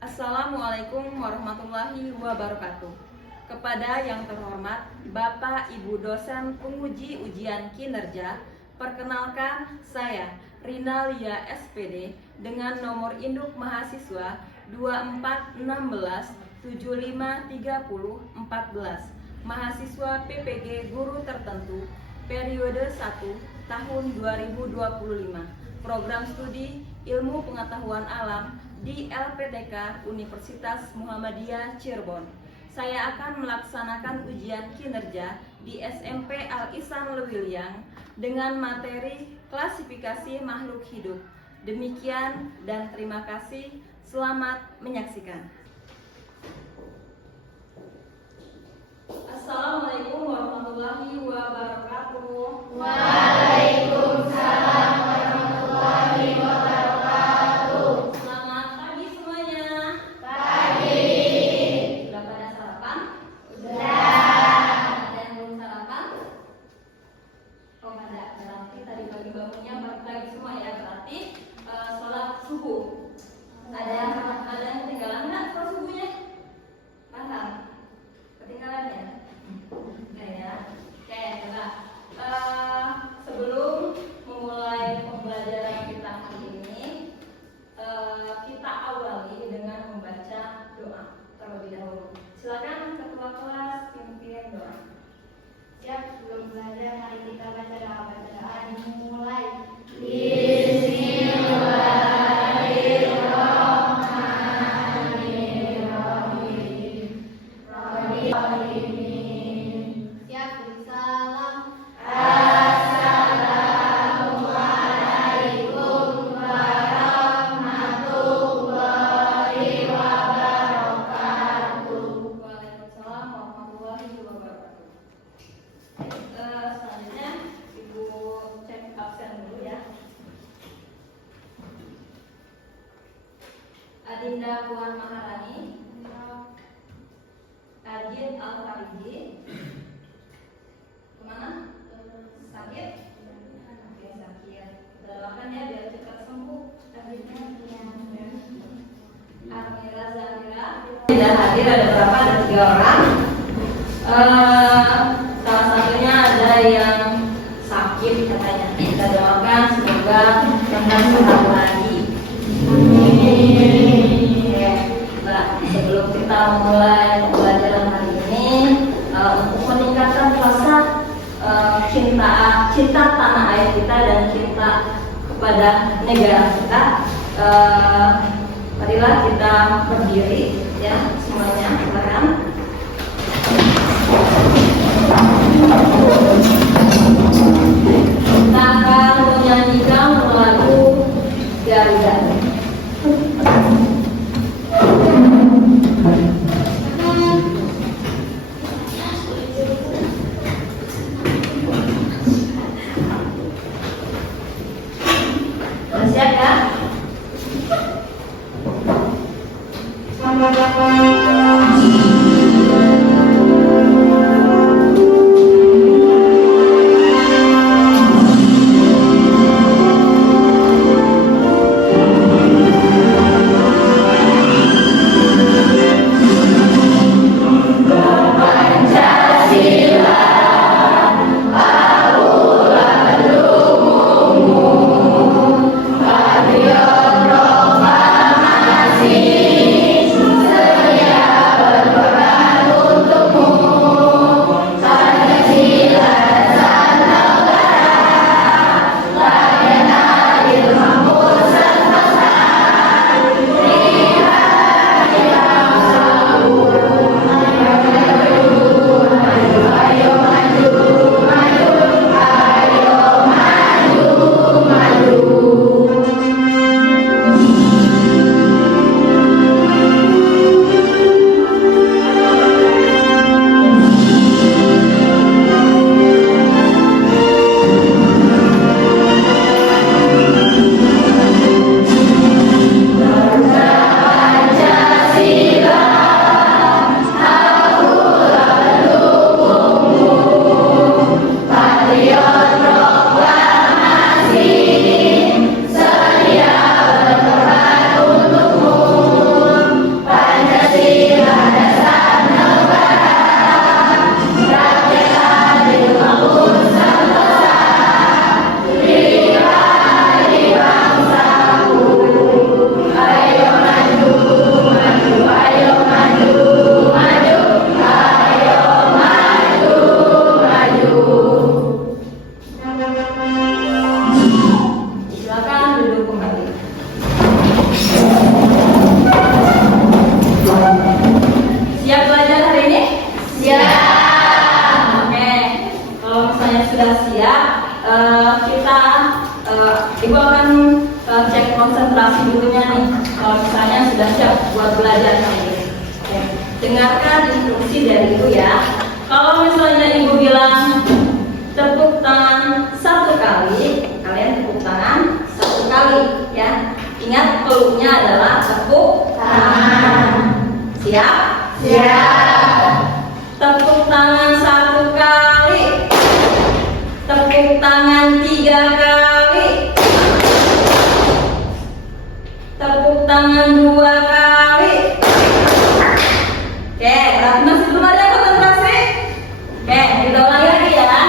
Assalamualaikum warahmatullahi wabarakatuh. Kepada yang terhormat Bapak Ibu dosen penguji ujian kinerja, perkenalkan saya Rina Lia SPD dengan nomor induk mahasiswa 2416753014, mahasiswa PPG Guru Tertentu periode 1 tahun 2025, program studi Ilmu Pengetahuan Alam di LPTK Universitas Muhammadiyah Cirebon. Saya akan melaksanakan ujian kinerja di SMP Al-Ihsan Lewiliang dengan materi klasifikasi makhluk hidup. Demikian dan terima kasih. Selamat menyaksikan. Assalamualaikum warahmatullahi wabarakatuh. Waalaikumsalam warahmatullahi wabarakatuh. Selamat pagi semuanya. Pagi. Sudah pada sarapan? Sudah. Ada yang belum sarapan? Oh ada. Berarti tadi pagi bangunnya pagi semua ya. Berarti sholat subuh. Ada yang ketinggalan nggak sholat subuhnya? Paham? Ketinggalan ya? Oke ya. Oke, coba. Sebelum memulai pembelajaran kita hari ini, kita awali dengan membaca doa terlebih dahulu. Silakan ketua kelas pimpin doa. Siap, sebelum belajar mari kita baca doa dimulai. Siap, salam. Assalamualaikum warahmatullahi wabarakatuh. Waalaikumsalam warahmatullahi wabarakatuh. Selanjutnya Ibu cek absen dulu ya. Adinda Puan Maharani, Ajin Al-Fariji. Kemana? Sakit? Oke, sakit. Kita doakan ya biar cepat sembuh. Amira Zahira tidak hadir, ada berapa? Ada 3 orang. Salah satunya ada yang sakit katanya. Kita doakan semoga sembuh lagi. Oke, nah, sebelum kita memulai pembelajaran hari ini, untuk meningkatkan rasa cinta tanah air kita dan cinta kepada negara kita, marilah kita berdiri ya semuanya, silakan. Kita akan menyanyikan lagu Garuda. Siap ya? Sedia belajar kali ini. Dengarkan instruksi dari ibu ya. Kalau misalnya ibu bilang tepuk tangan 1 kali, kalian tepuk tangan 1 kali ya. Ingat peluknya adalah tepuk tangan. Siap? Siap. Tepuk tangan 1 kali. Tepuk tangan 3 kali. Tepuk tangan 2 kali. Oke, berarti masih belum ada konsentrasi? Oke, kita ulangi lagi ya.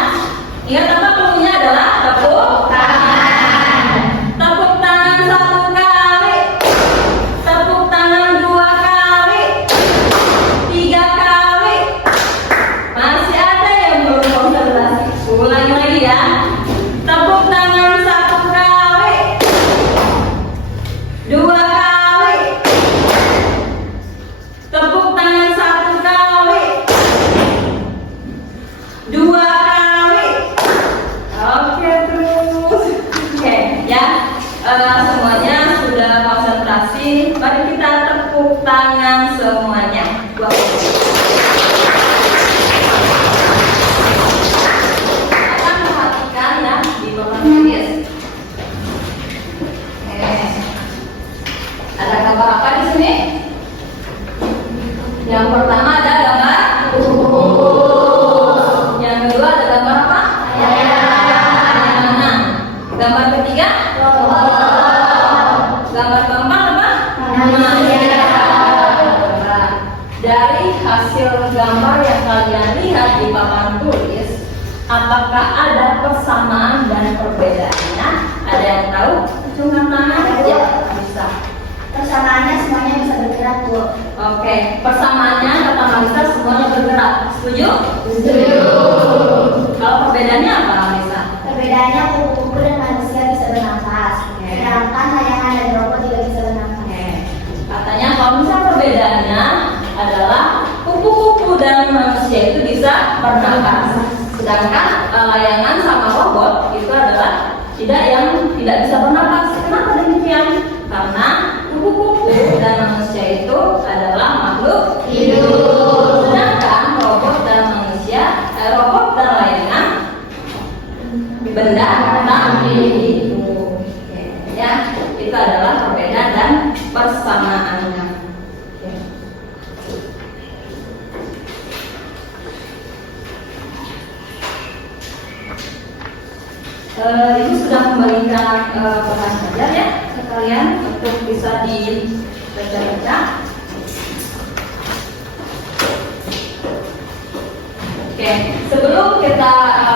Ingat apa peluknya adalah tepuk tangan. Tepuk tangan 1 kali. Tepuk tangan 2 kali. 3 kali. Masih ada yang belum konsentrasi. Ulangi lagi ya. Tepuk tangan 1 kali. 2 kali. Tepuk tangan 1 kali. 2 kali. Oke, terus. Oke, ya. Semuanya sudah konsentrasi. Mari kita tepuk tangan semuanya. Akan perhatikan ya di papan tulis. Ada gambar apa di sini? Yang pertama ada gambar yang kedua ada gambar apa? Ayam. Gambar ketiga? Gambar keempat apa? Dari hasil gambar yang kalian lihat di papan tulis, apakah ada persamaan dan perbedaannya? Ada yang tahu? Cuma tangan aja bisa. Persamaannya semuanya bisa bergerak, Bu. Oke, persamaannya kata Marisa semuanya bergerak. Setuju? Setuju. Kalau perbedaannya apa, Marisa? Perbedaannya kupu-kupu dan manusia bisa bernafas. Oke. Sedangkan layangan dan robot juga bisa bernafas. Oke. Katanya kalau misalnya perbedaannya adalah kupu-kupu dan manusia itu bisa bernafas. Sedangkan layangan sama robot itu adalah tidak bisa bernafas. Kenapa demikian? Karena kupu-kupu dan manusia itu adalah makhluk hidup. Sedangkan robot dan layangan benda mati hidup. Ya, itu adalah perbedaan dan persamaannya. Ibu sudah kembalikan bahan belajar ya ke kalian untuk bisa dibaca-baca. Oke, sebelum kita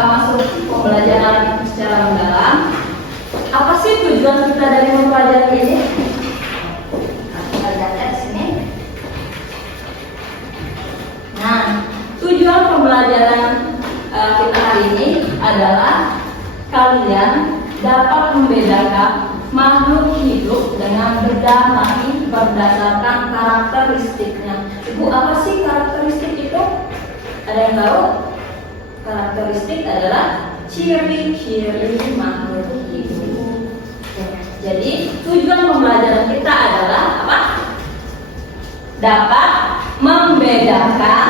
masuk pembelajaran secara mendalam, apa sih tujuan kita dari mempelajari ini? Nah, kita lihat ya di sini. Nah, tujuan pembelajaran kita hari ini adalah kalian dapat membedakan makhluk hidup dengan benda mati berdasarkan karakteristiknya. Ibu, apa sih karakteristik itu? Ada yang tahu? Karakteristik adalah ciri-ciri makhluk hidup. Jadi tujuan pembelajaran kita adalah apa? Dapat membedakan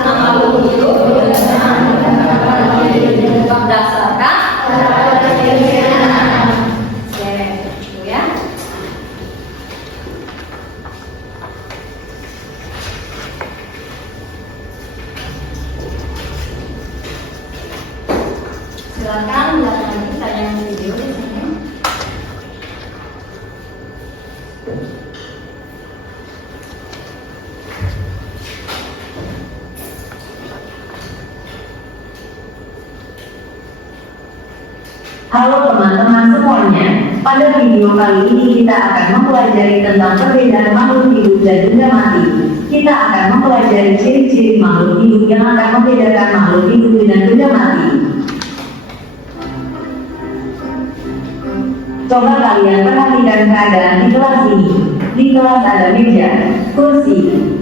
makhluk hidup berdasarkan karakteristiknya. Oke, itu ya. Silakan jangan lagi tayang video di sini. Halo teman-teman semuanya, pada video kali ini kita akan mempelajari tentang perbedaan makhluk hidup dan benda mati. Kita akan mempelajari ciri-ciri makhluk hidup yang akan membedakan makhluk hidup dengan benda mati. Coba kalian perhatikan keadaan di kelas ini. Di kelas ada meja, kursi,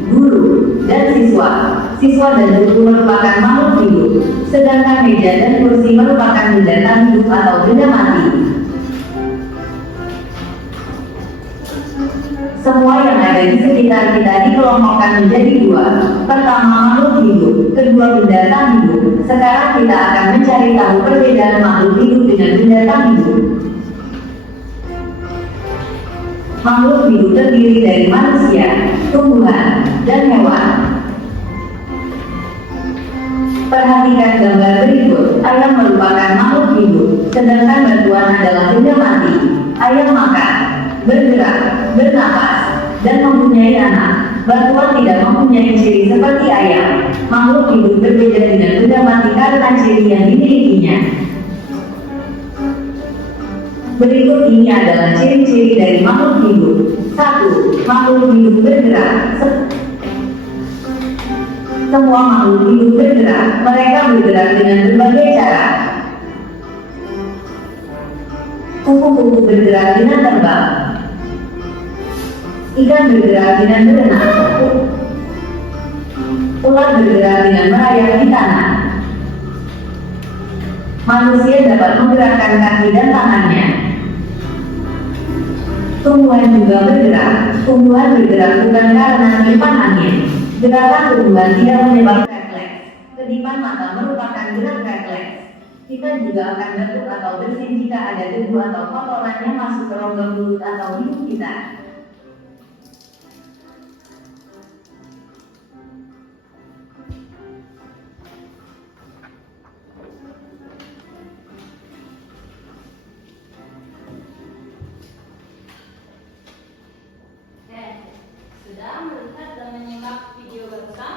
guru, dan siswa. Siswa dan guru merupakan makhluk hidup, sedangkan meja dan kursi merupakan benda tak hidup atau benda mati. Semua yang ada di sekitar kita dikelompokkan menjadi dua. Pertama, makhluk hidup, kedua, benda tak hidup. Sekarang kita akan mencari tahu perbedaan makhluk hidup dengan benda tak hidup. Makhluk hidup terdiri dari manusia, tumbuhan, dan hewan. Perhatikan gambar berikut. Ayam merupakan makhluk hidup, sedangkan batuan adalah benda mati. Ayam makan, bergerak, bernapas, dan mempunyai anak. Batuan tidak mempunyai ciri seperti ayam. Makhluk hidup berbeda dengan benda mati karena ciri yang dimilikinya. Berikut ini adalah ciri-ciri dari makhluk hidup. 1. Makhluk hidup bergerak. Semua makhluk hidup bergerak. Mereka bergerak dengan berbagai cara. Kupu-kupu bergerak dengan terbang. Ikan bergerak dengan berenang. Ular bergerak dengan merayap di tanah. Manusia dapat menggerakkan kaki dan tangannya. Tumbuhan juga bergerak. Tumbuhan bergerak bukan karena tiupan angin. Gerakan tumbuhan tidak menyebabkan refleks. Kedipan mata merupakan gerak refleks. Kita juga akan batuk atau bersin jika ada debu atau kotoran yang masuk ke rongga mulut atau hidung kita. Sudah melihat dan menyimak video barusan?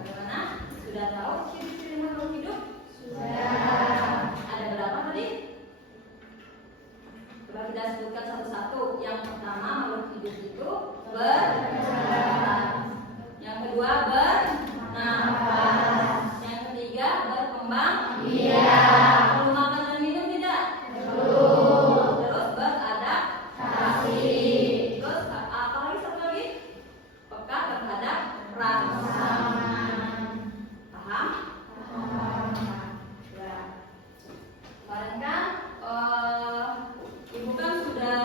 Bagaimana? Sudah tahu ciri-ciri makhluk hidup? Sudah. Ada berapa tadi? Coba kita sebutkan satu-satu. Yang pertama, makhluk hidup itu bergerak. Yang kedua, bernafas. Yang ketiga, berkembang biak. Perlu makan dan minum tidak? Terus beradaptasi. Terus apa lagi, satu lagi? Peka terhadap rangsangan. Paham? Ya. Kemarin kan ibu kan sudah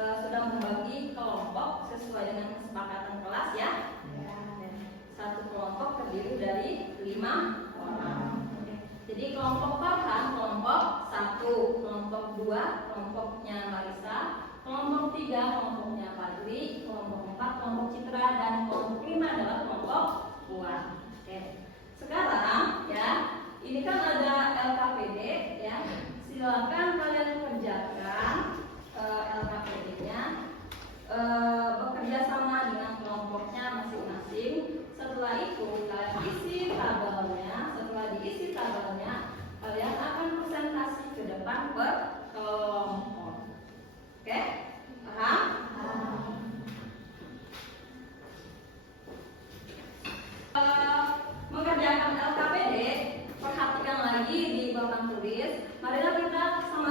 sudah membagi kelompok sesuai dengan kesepakatan kelas ya. Satu kelompok terdiri dari 5 orang. Jadi kelompok Farhan, kelompok 1, kelompok 2, kelompoknya Marisa, kelompok 3, kelompoknya Fadli, kelompok 4, kelompok Citra, dan kelompok 5 adalah kelompok Puan. Oke. Sekarang ya, ini kan ada LKPD ya. Silakan kalian kerjakan LKPD-nya, bekerja sama dengan kelompoknya masing-masing. Setelah itu kalian isi tabelnya. Setelah diisi tabelnya, kalian akan presentasi ke depan per kelompok. Oke? Paham? Mengerjakan LKPD, perhatikan lagi di papan tulis. Marilah kita sama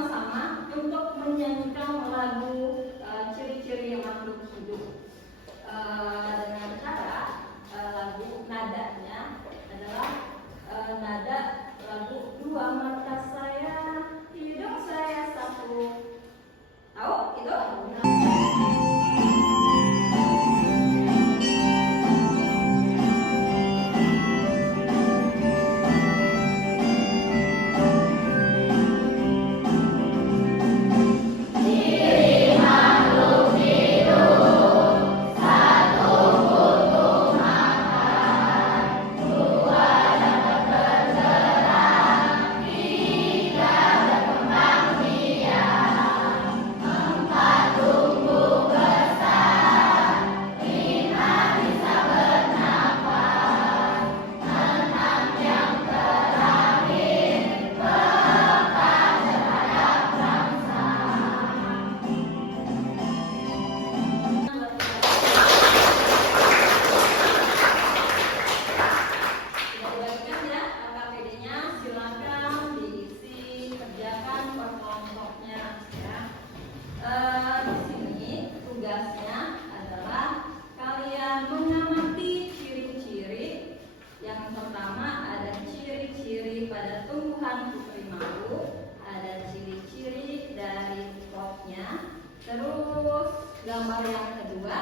Gambar yang kedua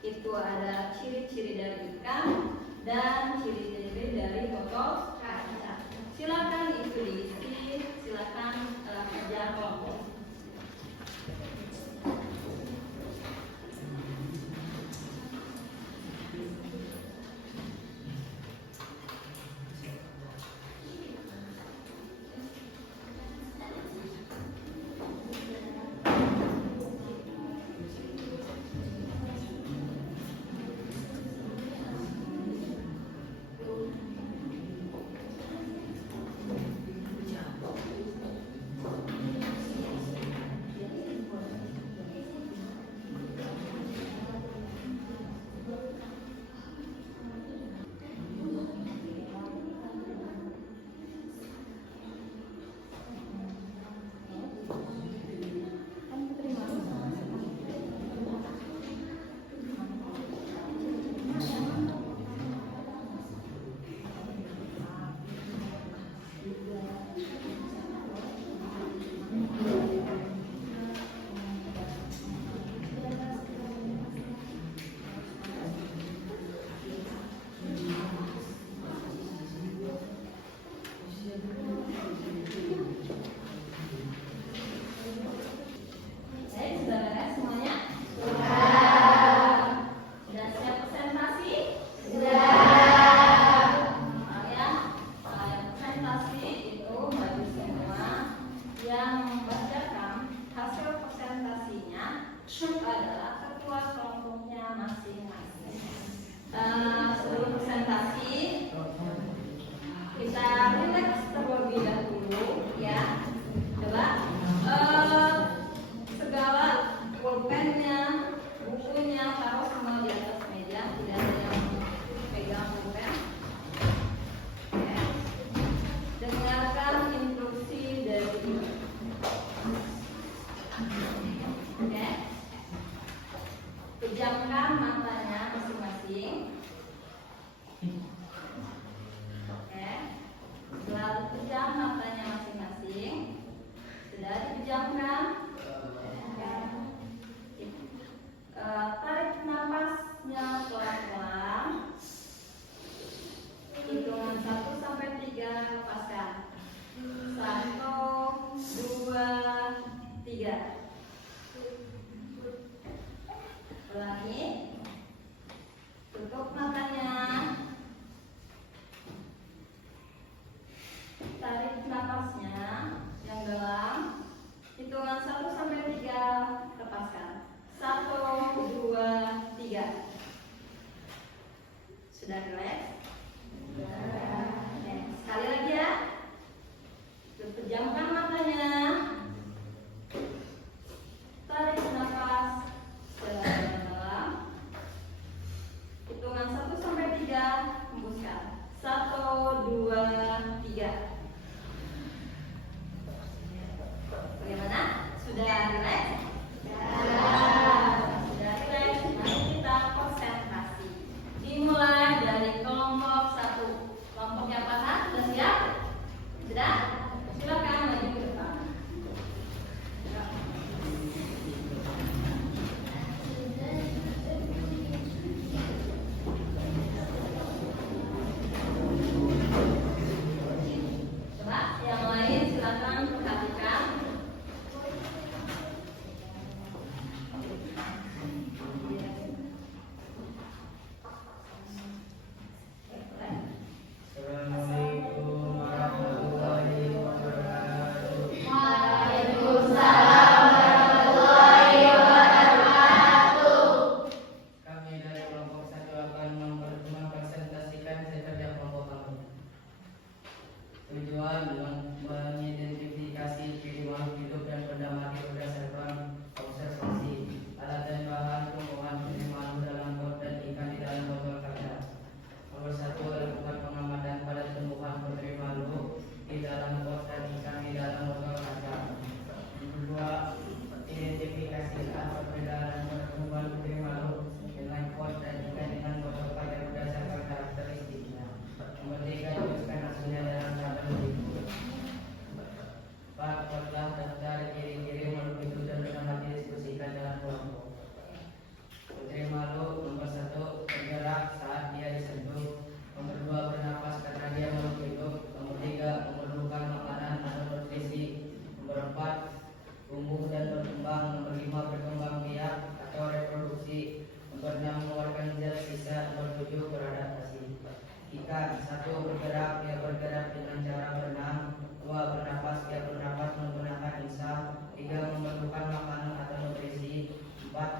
itu ada ciri-ciri dari ikan dan ciri-ciri dari botol kaca. Silakan itu diisi, silakan kerja kelompok. Adalah ketua kelompoknya masing-masing. Sebelum presentasi, kita relax terlebih dahulu ya. Coba segala pulpennya, bukunya taruh semua di atas meja, tidak ada yang pegang pulpen. Oke. Dengarkan instruksi dari ibu. Oke. Pejamkan matanya masing-masing. Oke. Lalu pejam matanya masing-masing. Sudah dipejamkan. Tarik nafasnya pelan-pelan. Hitungan 1 sampai 3 lepaskan. 1, 2, 3. Ulangi. Tutup matanya.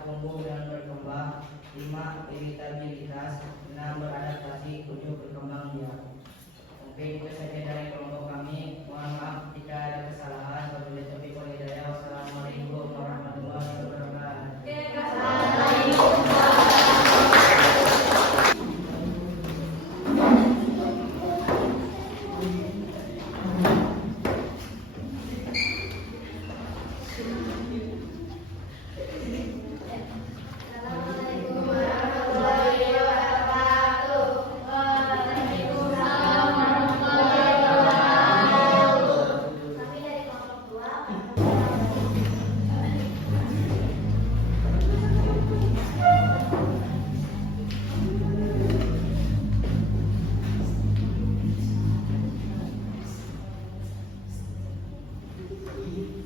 tumbuh dan berkembang. 5. Iritabilitas. 6. Beradaptasi. 7. Berkembang biak. Mungkin itu saja dari kelompok kami. Mohon maaf jika ada kesalahan. Wabillahi taufiq wal hidayah. Wassalamualaikum warahmatullahi wabarakatuh. Assalamualaikum warahmatullahi wabarakatuh. Waalaikumsalam warahmatullahi wabarakatuh. Kami dari kelompok 2.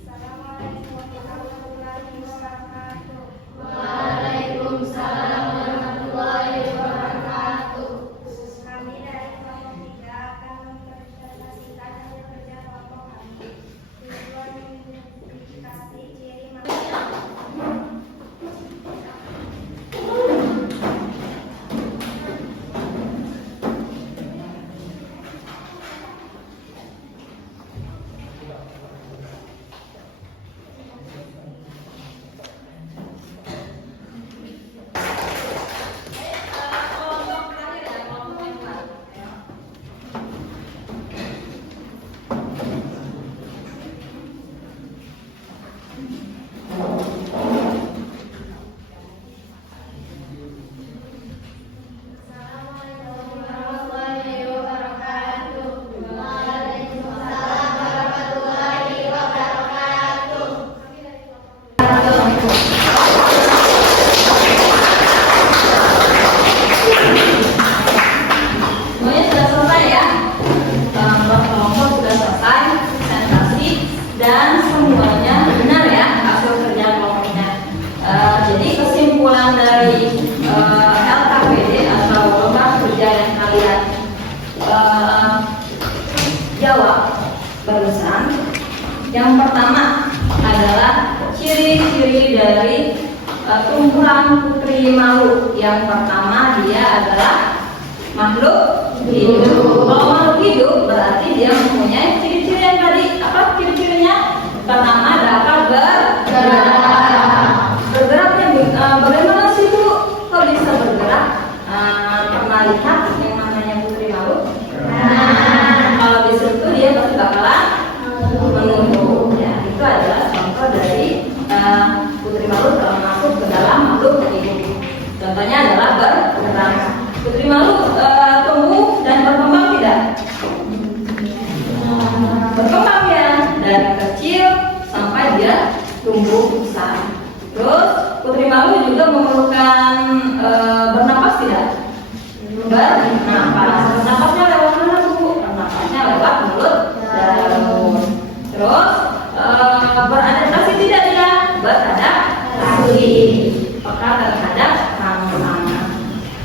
Assalamualaikum warahmatullahi wabarakatuh. Waalaikumsalam warahmatullahi wabarakatuh. Kami dari kelompok 3 akan mempresentasikan hasil kerja kelompok kami. Tujuan mengidentifikasi ciri manusia. Kelompok terakhir ya, kelompok yang empat. Assalamualaikum warahmatullahi wabarakatuh. Waalaikumsalam warahmatullahi wabarakatuh. Kami dari kelompok Semuanya sudah selesai ya. Kelompok sudah selesai presentasi dan semuanya benar ya hasil kerja kelompoknya. Jadi kesimpulan dari LKPD atau lomba kerja yang kalian jawab barusan, yang pertama adalah ciri-ciri dari tumbuhan putri malu. Yang pertama dia adalah makhluk hidup. Kalau makhluk hidup berarti dia mempunyai ciri-ciri yang tadi. Apa ciri-cirinya? Pertama dapat bergerak. Bergeraknya bagaimana sih Bu? Kok bisa bergerak? Pernah lihat yang namanya putri malu? Kalau disuruh dia pasti bakalan menunduk. Ya, itu adalah contoh dari putri malu kalau masuk ke dalam makhluk hidup. Contohnya adalah bergerak. Putri malu tumbuh dan berkembang tidak? Berkembang ya, dari kecil sampai dia tumbuh besar. Terus putri malu juga memerlukan bernapas tidak? Bernapas. Bernapasnya lewat mana Bu? Bernapasnya lewat mulut dan mulut. Terus beradaptasi tidak dia? Beradaptasi. Peka terhadap tantangan.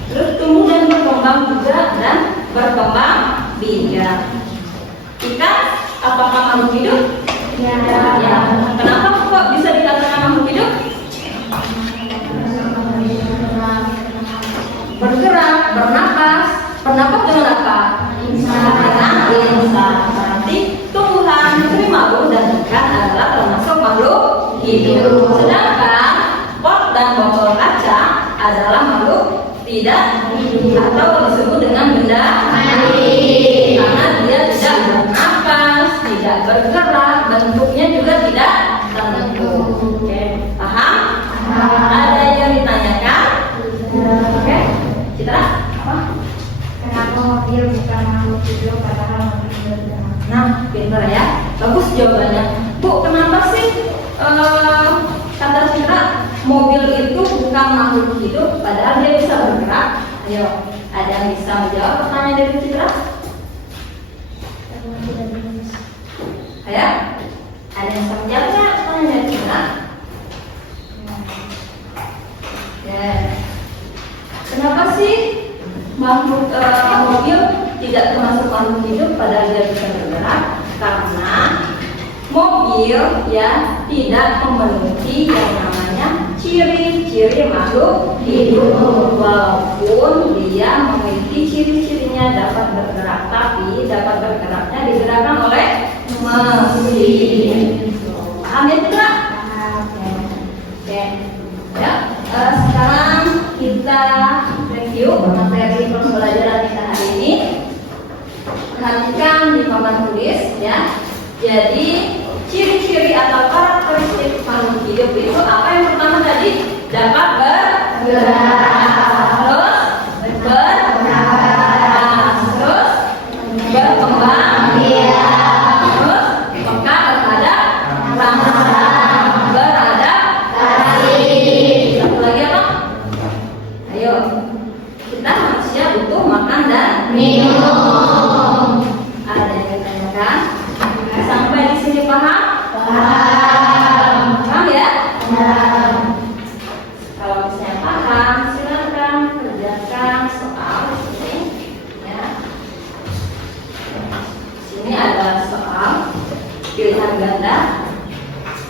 Terus tumbuh dan berkembang juga dan berkembang biak. Ikan apakah makhluk hidup? Ya. Kenapa kok bisa dikatakan makhluk hidup? Bergerak, bernapas. Bernapas dengan apa? Dengan insang. Berarti tumbuhan putri malu dan ikan adalah termasuk makhluk hidup. Sedangkan pot dan botol kaca adalah makhluk tidak atau disebut dengan benda mati karena dia tidak bernapas, tidak bergerak, bentuknya juga tidak tertentu. Oke, paham? Ada yang ditanyakan? Oke, Citra, apa? Kenapa mobil bukan makhluk hidup padahal mobil bergerak? Nah, pintar ya, bagus jawabannya. Bu, kenapa sih kata Citra mobil itu bukan makhluk hidup padahal dia bisa bergerak? Ayo, ada yang bisa menjawab pertanyaan dari Citra? Ayo, ada yang bisa menjawab nggak pertanyaan dari Citra? Ya. Kenapa sih makhluk mobil tidak termasuk makhluk hidup padahal dia bisa bergerak? Karena mobil ya tidak memenuhi yang namanya ciri ciri-ciri makhluk hidup. Walaupun dia memiliki ciri-cirinya dapat bergerak, tapi dapat bergeraknya digerakkan oleh mesin. Paham ya tidak? Oke. Ya, sekarang kita review materi pembelajaran kita hari ini. Perhatikan di papan tulis ya. Jadi ciri-ciri atau karakteristik makhluk hidup itu apa yang pertama tadi? Dapat bergerak, terus terus berkembang, terus peka terhadap rangsangan, beradaptasi. Satu lagi apa? Ayo, kita manusia butuh makan dan minum. Ada yang ditanyakan? Sampai di sini paham? Paham ya? Kalau misalnya paham, silakan kerjakan soal ini. Ya. Sini ada soal pilihan ganda.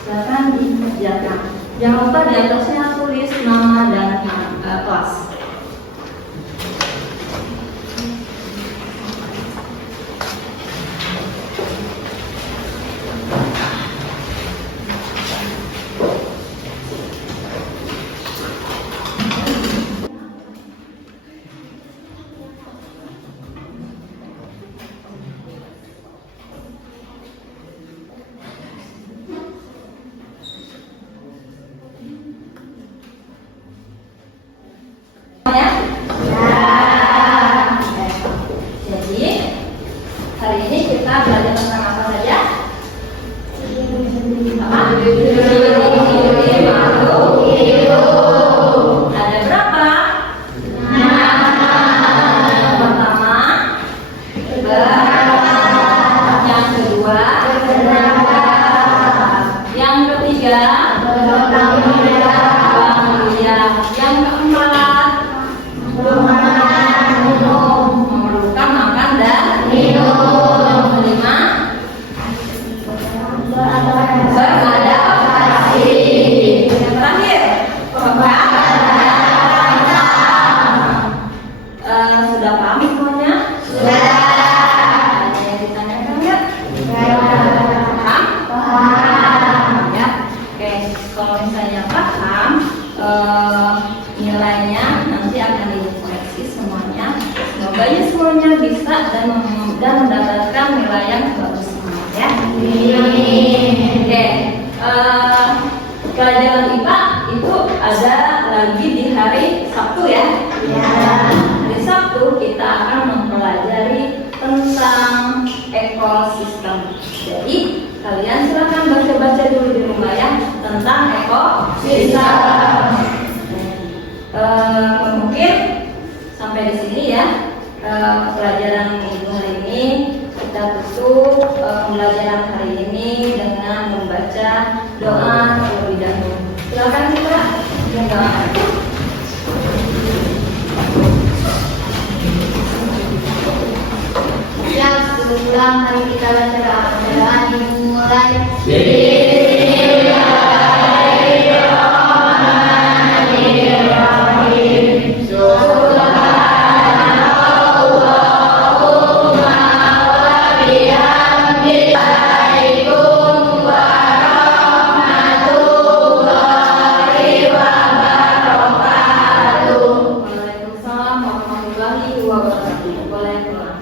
Silakan dikerjakan. Jangan lupa di atasnya tulis nama dan kelas. Ya. Jadi hari ini kita belajar tentang apa saja? Apa? Ciri-ciri makhluk hidup. Ada berapa? Yang pertama berat. Yang kedua yang ketiga yang keempat memerlukan makan dan minum. Kelima, beradaptasi. Yang terakhir, sudah paham semuanya? Sudah. Ada yang ditanyakan nggak? Paham? Ya. Oke, kalau misalnya paham, nilainya nanti akan dikoreksi semuanya. Semoga semuanya bisa dan mendapatkan nilai yang bagus semua ya. Oke, pelajaran IPA itu ada lagi di hari Sabtu ya. Hari Sabtu kita akan mempelajari tentang ekosistem. Jadi kalian silakan baca-baca dulu di rumah ya tentang ekosistem. Mungkin sampai di sini ya pelajaran ibu hari ini. Kita tutup pembelajaran hari ini dengan membaca doa terlebih dahulu. Silakan kita mendoakan. Ya, sebelum hari kita baca doa dimulai. Waalaikumsalam warahmatullahi wabarakatuh. Boleh pulang.